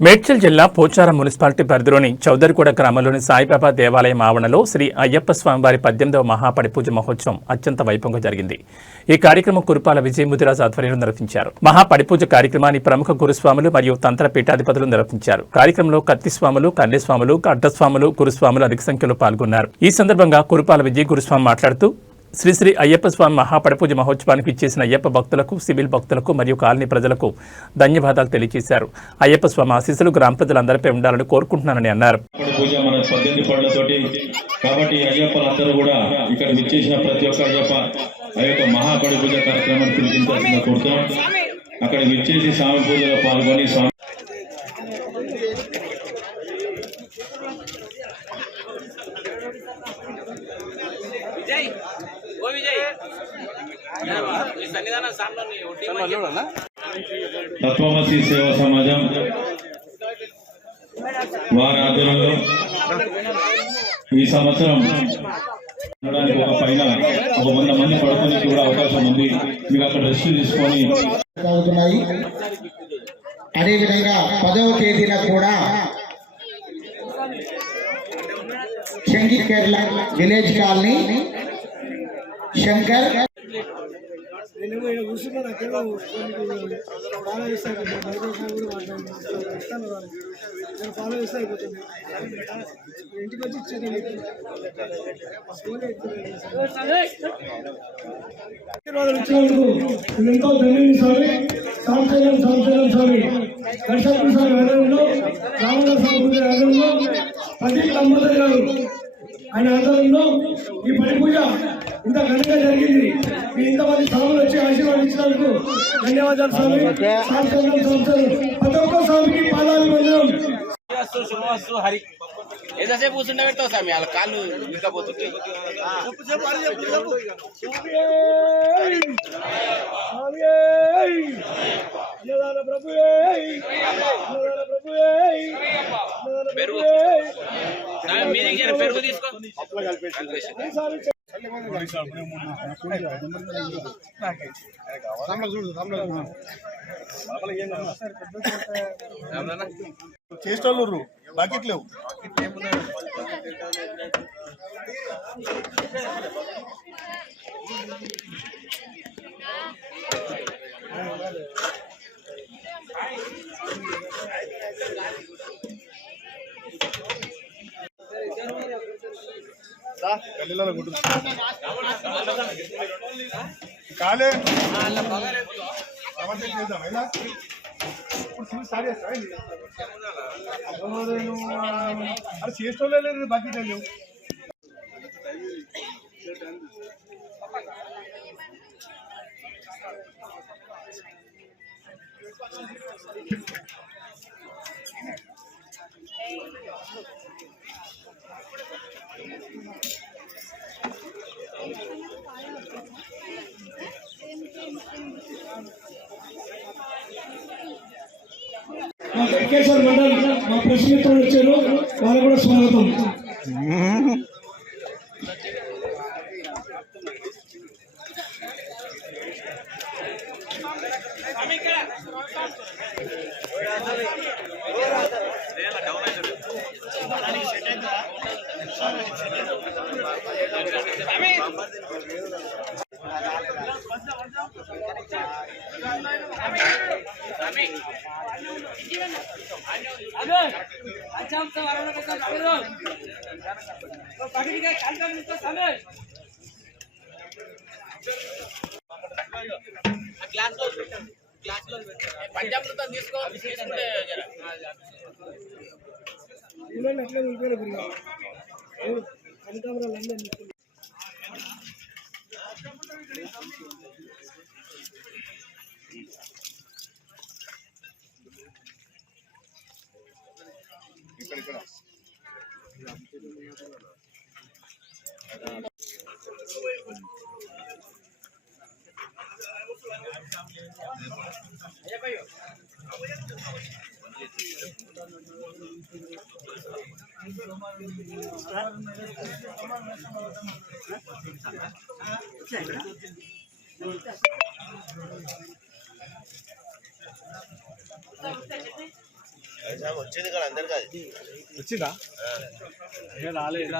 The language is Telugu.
మేడ్చల్ జిల్లా పోచారం మున్సిపాలిటీ పరిధిలోని చౌదరిగూడ గ్రామంలోని సాయిబాబా దేవాలయం ఆవరణలో శ్రీ అయ్యప్ప స్వామివారి 18వ మహాపడిపూజ మహోత్సవం అత్యంత వైభవంగా జరిగింది. ఈ కార్యక్రమం కురుపాల విజయముదిరాజ్ ఆధ్వర్యంలో నిర్వహించారు. మహాపడిపూజ కార్యక్రమాన్ని ప్రముఖ గురుస్వాములు మరియు తంత్ర పీఠాధిపతులు నిర్వహించారు. కార్యక్రమంలో కత్తిస్వాములు, కన్యస్వాములు, అడ్డస్వాములు, గురుస్వాములు అధిక సంఖ్యలో పాల్గొన్నారు. ఈ సందర్భంగా కురుపాల విజయ గురుస్వామి మాట్లాడుతూ శ్రీ అయ్యప్ప స్వామి మహాపడిపూజ మహోత్సవానికి ఇచ్చేసిన అయ్యప్ప భక్తులకు, సివిల్ భక్తులకు మరియు కాలనీ ప్రజలకు ధన్యవాదాలు తెలియజేశారు. అయ్యప్ప స్వామి ఆశీస్సులు గ్రామ ప్రజలందరిపై ఉండాలని కోరుకుంటున్నానని అన్నారు. కాబట్టి అయ్యప్పలందరూ కూడా ఇక్కడ విచ్చేసిన ప్రతి ఒక్క అయ్యప్ప మహాపడి పూజ కార్యక్రమాన్ని పిలిపించాల్సిందిగా కోరుతున్నాం. అక్కడ విచ్చేసి స్వామి పూజలో పాల్గొని స్వామి తత్వమసి సేవా సమాజం వారి ఆధ్వర్యంలో ఈ సంవత్సరం ఒక పైన 100 మంది పడుకోనికి కూడా అవకాశం ఉంది. మీరు అక్కడ రెస్ట్ తీసుకొని అవుతున్నాయి. అదేవిధంగా 10వ తేదీన కూడా శంకి కేరళ విలేజ్ కాలనీ శంకర్ ఎంతో ధన్యుని స్వామి సంవత్సరం స్వామి దర్శన స్వామి ఆధ్వర్యంలో రామదాస్ స్వామి ఆధ్వర్యంలో ప్రదీప్ అంబేద్కర్ గారు ఆయన ఆధ్వర్యంలో ఈ పడి పూజ ఇంత ఘనంగా జరిగింది. మీ ఇంతమంది స్వాములు వచ్చి ఆశీర్వాదించినందుకు ధన్యవాదాలు స్వామి. సంవత్సరం ప్రతి ఒక్క స్వామికి పాదాభివందనం. హరి ఎంతసేపు కూర్చుండే పెడతావు స్వామి, వాళ్ళ కాళ్ళు ఇకపోతుంటాయి. పెరుగు తీసుకో. చేసేటోళ్ళు బకెట్ లేవు. కాలే అరే చేసేటోళ్ళే లేదు, బకెట్ లేవు. మా వెంకటేశ్వర మండల్ మా ప్రెస్ మిత్రులు వచ్చారు, వాళ్ళు కూడా స్వాగతం. పంచామృతం తీసుకో. వచ్చింది కదా అందరికీ వచ్చిందా రాలేదు